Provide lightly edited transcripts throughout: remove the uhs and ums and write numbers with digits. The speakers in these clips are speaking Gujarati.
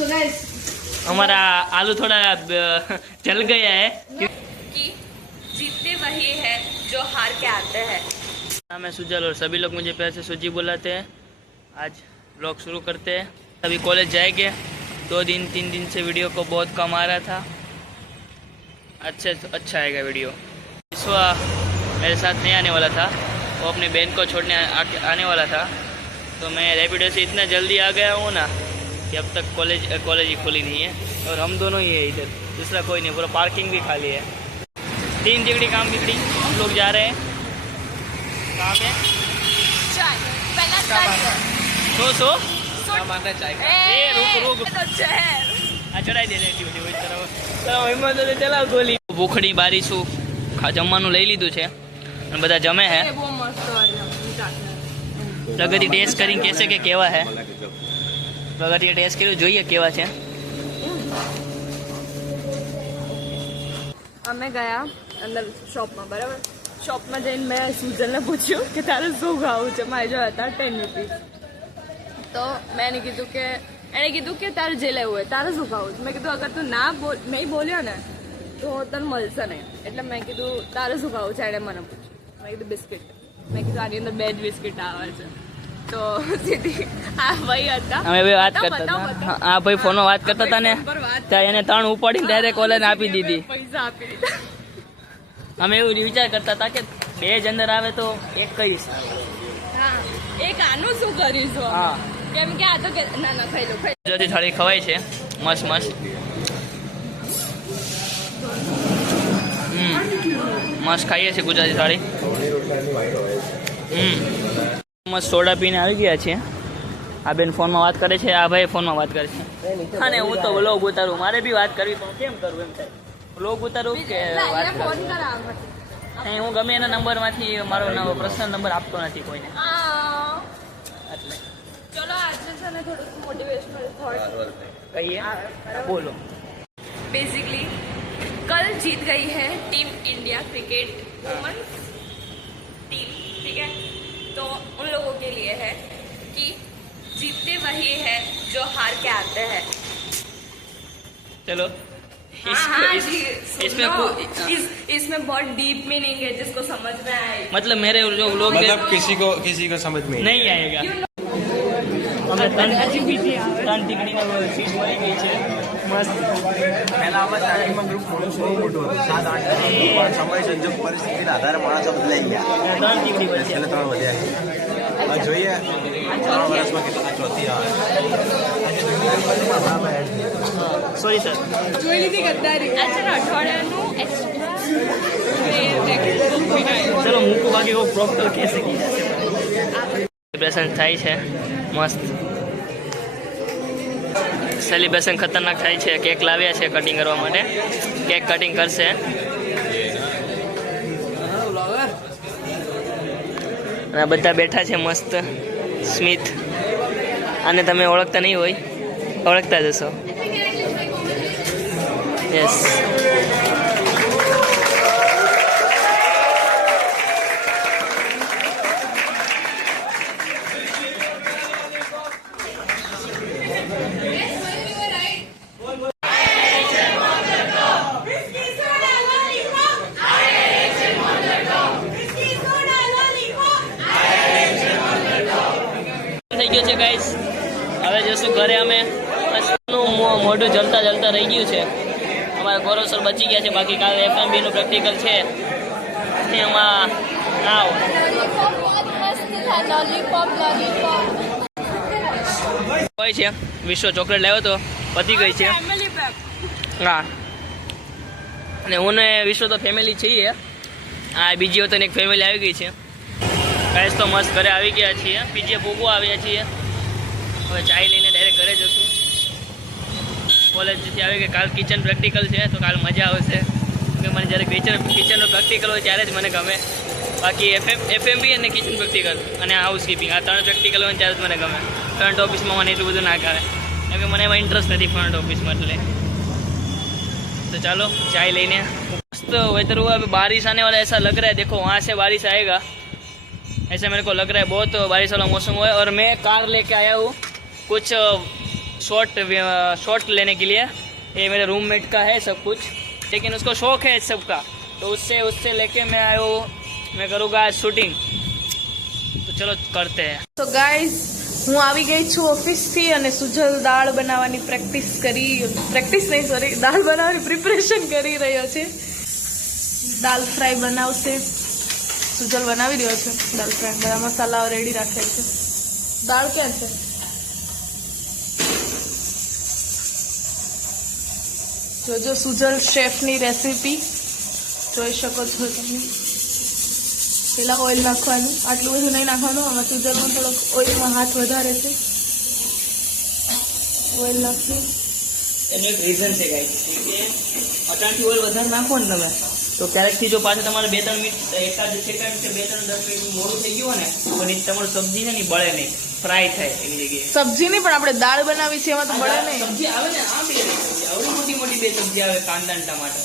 हमारा आलू थोड़ा जल गया है कि जीतते वही है जो हार के आते हैं। मैं सुजल और सभी लोग मुझे प्यार से सुजी बुलाते हैं। आज व्लॉग शुरू करते हैं। अभी कॉलेज जाएंगे। 2-3 दिन से वीडियो को बहुत कम आ रहा था। अच्छा आएगा वीडियो। विश्वा मेरे साथ नहीं आने वाला था, वो अपनी बहन को छोड़ने आने वाला था, तो मैं रैपिडो से इतना जल्दी आ गया हूँ ना कि अब तक कॉलेज ही खुली नहीं है और हम दोनों ही है इधर, दूसरा कोई नहीं। पूरा पार्किंग भी खाली है। 3 तिगड़ी काम बिगड़ी। हम लोग जा रहे हैं कहाँ पे? सो चढ़ाई दे चला गोली ભૂખડી બારી છું જમવાનું લઈ લીધું છે અને બધા જમે હે। પ્રગતિ ટેસ્ટ કરીને કહેશે કે કેવા હે। પ્રગતિએ ટેસ્ટ કર્યું, જોઈએ કેવા છે। અમે ગયા અંદર શોપમાં, બરાબર। શોપમાં જઈને મેં સુજલને પૂછ્યું કે તારે શું ખાવું છે। મારે જો હતા 10 રૂપીસ। તો મેં એને કીધું કે તારે જે લેવું હોય તારે શું ખાવું છે। મેં કીધું અગર તું નહીં બોલ્યો ને તો તને મળશે નહીં, એટલે મેં કીધું તારે શું ખાવું છે। એણે મને પૂછ્યું, મેં કીધું બિસ્કિટ। મેં કીધું આની અંદર 2 જ બિસ્કિટ આવે છે। તો સીધી આ ભાઈ હતા, અમે બે વાત કરતા હતા। આ ભાઈ ફોનમાં વાત કરતા હતા ને ત્યાં એને 3 ઉપાડીને ડાયરેક્ટ ઓલાને આપી દીધી, પૈસા આપી દીધા। અમે એવું વિચાર કરતા હતા કે 2 જ અંદર આવે તો 1 કહીશ। હા, એક આનું શું કરીશું? હા, કેમ કે આ તો ના ખાઈ લો। ગુજરાતી થાળી ખવાય છે મસ્ત મસ્ત ખાઈએ છીએ ગુજરાતી થાળી। મસ્ત સોડા પીને આવી ગયા છે। આ બેન ફોનમાં વાત કરે છે, આ ભાઈ ફોનમાં વાત કરે છે અને હું તો વ્લોગ ઉતારું। મારે બી વાત કરવી પણ કેમ કરું એમ થાય। વ્લોગ ઉતારું કે વાત કરું? નહીં, હું ગમે એના નંબરમાંથી મારો પર્સનલ નંબર આપતો નથી કોઈને, એટલે ચલો આજે છે ને થોડું મોટિવેશનલ થોટ કહીએ। બોલો। बेसिकली कल जीत गई है team India cricket women's team, ठीक है। तो उन लोगों के लिए है कि जीतते वही है जो हार के आते हैं। चलो इसमें बहुत डीप मीनिंग है जिसको समझ में आए। मतलब मेरे जो लोग मतलब किसी को समझ में नहीं आएगा। અમે 3 ટીકડીનો સીટ મળી ગઈ છે મસ્ત। પહેલા આમાં સ્ટાર્ટિંગમાં ગ્રુપ થોડું બહુ મોટું હતું, 7-8 પણ સમય સંજોગ પરિસ્થિતિના આધારે માણસો બદલાઈ ગયા। 3 ટીકડી બચી, છેલ્લે 3 વધ્યા છે। હવે જોઈએ 3 વર્ષમાં કેટલા ચોથી આવે। સોરી સર, જોઈ લીધી ગદ્દારી। આજે અઠવાડિયાનું એક્સ્ટ્રા ચલો મૂકું, બાકી કોઈ પ્રોપર કહી શકી સેલિબ્રેશન થાય છે મસ્ત। સેલિબ્રેશન ખતરનાક થાય છે। કેક લાવ્યા છે કટિંગ કરવા માટે, કેક કટિંગ કરશે। અને બધા બેઠા છે મસ્ત। સ્મિત, આને તમે ઓળખતા નહીં હોય, ઓળખતા જશો। યસ, થઈ ગયો છે ગાઈસ। હવે જશું ઘરે। અમે મોઢું જલતા રહી ગયું છે। અમારા ગૌરવ સર બચી ગયા છે, બાકી કાલે FMB નું પ્રેક્ટિકલ છે એમાં હોય છે। વિશ્વ ચોકલેટ લાવ્યો તો પતી ગઈ છે। હા, અને હું ને વિશ્વ તો ફેમિલી છીએ। આ બીજી વખત એક ફેમિલી આવી ગઈ છે ગાઈસ। તો મસ્ત ઘરે આવી ગયા છીએ, પીજે ભોગવા આવ્યા છીએ। હવે ચાય લઈને ડાયરેક્ટ ઘરે જશું। કોલેજથી આવી કે કાલ કિચન પ્રેક્ટિકલ છે તો કાલ મજા આવશે, કે મને જ્યારે કિચનનો પ્રેક્ટિકલ હોય ત્યારે જ મને ગમે। બાકી FMB અને કિચન પ્રેક્ટિકલ અને હાઉસકીપિંગ આ 3 પ્રેક્ટિકલ હોય ત્યારે જ મને ગમે। ફ્રન્ટ ઓફિસમાં મને એટલું બધું ના ગમે, કેમ કે મને એમાં ઇન્ટરેસ્ટ નથી ફ્રન્ટ ऑफिस में। એટલે तो चलो चाय लेने। मस्त वेदर हुआ, अभी बारिश आने वाला ऐसा लग रहा है। देखो वहाँ से बारिश आएगा ऐसा मेरे को लग रहा है। बहुत बारिश वाला मौसम हुआ है और मैं कार लेके आया हूँ। कुछ शॉट लेने के लिए। ये मेरे रूममेट का है सब कुछ, लेकिन उसको शौक है सबका, तो उससे लेके मैं आया हूँ, मैं करूँगा आज शूटिंग। तो चलो करते हैं। તો ગાઈઝ હું આવી ગઈ છું ઓફિસથી અને સુજલ દાળ બનાવવાની દાળ બનાવવાની પ્રિપરેશન કરી રહ્યો છે. દાળ ફ્રાય બનાવશે. સુજલ બનાવી રહ્યો છે દાળ ફ્રાય. બધા મસાલાઓ રેડી રાખેલ છે. દાળ ક્યાં છે? જોજો સુજલ શેફની રેસીપી જોઈ શકો છો તમે. પેલા ઓઇલ નાખવાનું, આટલું બધું નહીં નાખવાનું. આમાં સુજલમાં થોડોક ઓઇલમાં હાથ વધારે છે. ઓઇલ નાખી એનું એક રીઝન છે ગાઈસ કે અટાણથી ઓઇલ વધારે નાખો ને તમે તો ક્યારેકથી જો પાછું તમારે 2-3 મિનિટ એકાદ સેકન્ડ કે 2-3-10 મિનિટ મોડું થઈ ગયું ને તો તમારું સબ્જી છે ને બળે નહીં, ફ્રાય થાય એની જગ્યાએ. સબ્જી નહીં પણ આપણે દાળ બનાવી છે એમાં તો બળે નહીં. સબ્જી આવે ને આ બે આવડી મોટી બે સબ્જી આવે, કાંદા ને ટમાટર.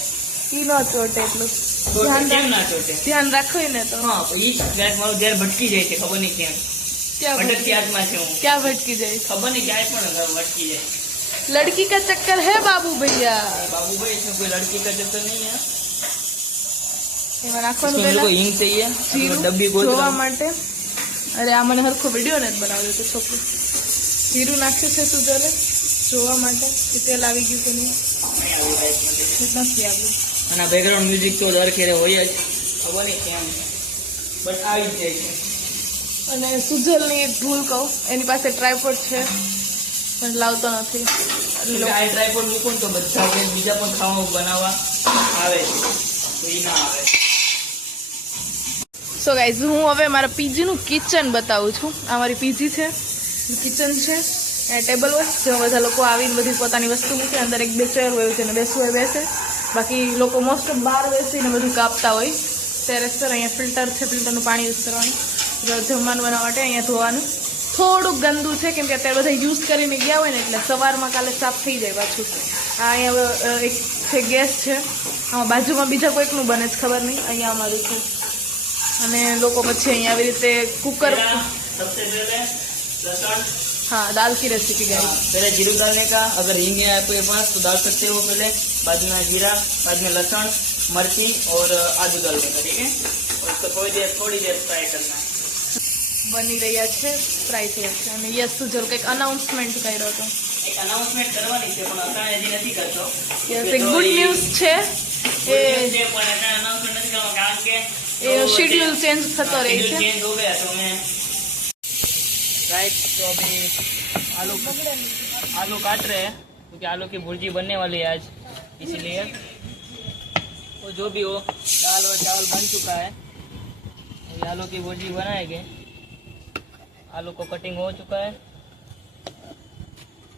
ઈ ન ચોટે એટલું તો કેમ ના ચોટે? ધ્યાન રાખો ને તો. હા, ઈ જ મારું ધ્યાન ભટકી જાય છે, ખબર નહીં કેમ. ક્યાં ભટકી આત્મા છે હું. ક્યાં ભટકી જાય? ખબર નહીં ક્યાંય પણ ભટકી જાય. लड़की का चक्कर है बाबू भैया. बाबू भाई इसमें कोई लड़की का चक्कर नहीं है. એમાં નાખવાનું इसमें પહેલા को હિંગ चाहिए, જીરું डब्बी જોવા માટે. અરે આ મને હરખો વિડીયો ને બનાવ્યો તો છોકરી. જીરું નાખ્યું છે સુજલે જોવા માટે કે તેલ આવી ગયું કે નહીં. નથી આવ્યું. અને બેકગ્રાઉન્ડ મ્યુઝિક તો દર ખેરે હોય જ, ખબર નહીં કેમ બટ આવી જ જાય છે. અને સુજલની એક ભૂલ કહું, એની પાસે ટ્રાયપોડ છે પણ લાવતો નથી. એટલે આ ટ્રાયપોડ મૂકો ને તો બધા જે બીજા પણ ખાવાનું બનાવવા આવે છે તો એ ના આવે. સો ગાઈઝ હું હવે મારા પીજીનું કિચન બતાવું છું. આ મારી પીજી છે, કિચન છે. એ ટેબલ હોય જેમાં બધા લોકો આવીને બધી પોતાની વસ્તુ મૂકે. અંદર 1-2 ચેર હોય છે ને બેસવું હોય બેસે. બાકી લોકો મોસ્ટ ઓફ બહાર બેસીને બધું કાપતા હોય. ટેરેસ પર અહીંયા ફિલ્ટર છે, ફિલ્ટરનું પાણી યુઝ કરવાનું. જમવાનું બનાવવા માટે અહીંયા ધોવાનું. થોડુંક ગંદુ છે કેમ કે અત્યારે બધા યુઝ કરીને ગયા હોય ને એટલે સવારમાં કાલે સાફ થઈ જાય પાછું. આ અહીંયા એક છે ગેસ છે, આમાં બાજુમાં બીજા કોઈકનું બને છે ખબર નહીં. અહીંયા અમારું છે. અને લોકો પછી અહીંયા આવી રીતે કુકર. सबसे पहले लहसुन, हाँ दाल की रेसिपी गाइस. पहले जीरा डालने का, अगर हींग है आपके पास तो डाल सकते हो पहले, बाद में जीरा, बाद में लहसुन, मिर्ची और आदू डालने का, ठीक है. और इसको थोड़ी देर फ्राई करना है. બની રહ્યા છે, ફ્રાય થયા છે. અને યસ સુજલ કંઈક અનાઉન્સમેન્ટ કર્યો હતો. એક અનાઉન્સમેન્ટ કરવાની છે પણ અત્યારે હજી નથી કરતો. યસ એક ગુડ ન્યૂઝ છે. એ પણ અત્યારે અનાઉન્સમેન્ટ નથી કરવાનો કારણ કે शेड्यूल चेंज થતો રહે છે. चेंज हो गया तो मैं राइट. तो अभी आलू काट रहे हैं क्योंकि आलू की भुर्जी बनने वाली है आज, इसीलिए. तो जो भी हो दाल और चावल बन चुका है. अभी आलू की भुर्जी बनाएंगे. आलू को कटिंग हो चुका है.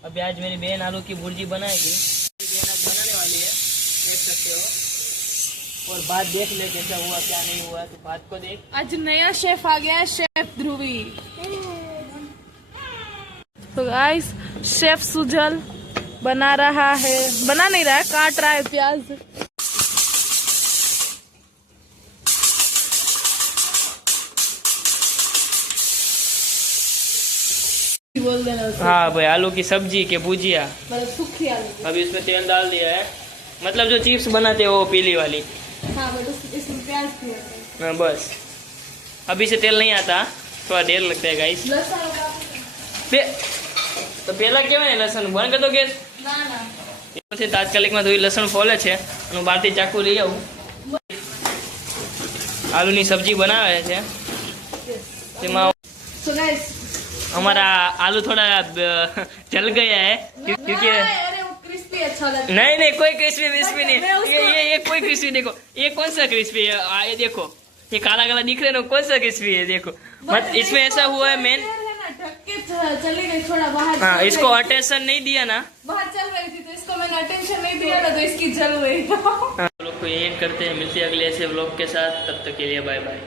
अभी आज मेरी बहन आलू की भुर्जी बनाएगी. मेरी बहन आज बनाने वाली है, देख सकते हो. और बात देख ले कैसा हुआ क्या नहीं हुआ. तो बात को देख. आज नया शेफ आ गया है, शेफ ध्रुवी. तो गाइस शेफ सुजल बना रहा है, बना नहीं रहा है, काट रहा है प्याज. बोल देना. हाँ भाई, आलू की सब्जी के भुजिया. मतलब सूखी आलू. अभी इसमें तेल डाल दिया है, मतलब जो चिप्स बनाते हैं वो पीली वाली. हाँ मतलब इसमें प्याज दिया. हाँ बस. अभी से तेल नहीं आता, थोड़ा देर लगता है गाइस. તો પેલા કેવાય ને લસણ બંધ કરી દો ગેસ. ના ના તાત્કાલિકમાં ધોઈ લસણ ફોલે છે અને બહારથી ચાકુ લઈ આવું. આલુની સબ્જી બનાવે છે તેમાં So guys, हमारा आलू थोड़ा जल गया है क्योंकि अरे वो क्रिस्पी अच्छा लगता है. नहीं कोई क्रिस्पी विस्पी नहीं. ये कोई क्रिस्पी देखो, ये कौन सा क्रिस्पी है. ये देखो ये काला काला दिख रहा है ना, कौन सा क्रिस्पी है देखो. मत इसमें ऐसा हुआ है मेन. चली गई थोड़ा बाहर. हाँ इसको अटेंशन नहीं दिया ना. बाहर चल रही थी तो इसको मैंने अटेंशन नहीं दिया ना तो इसकी जल गई. लोग को एड करते हैं. मिलते हैं अगले ऐसे व्लॉग के साथ, तब तक के लिए बाय बाय.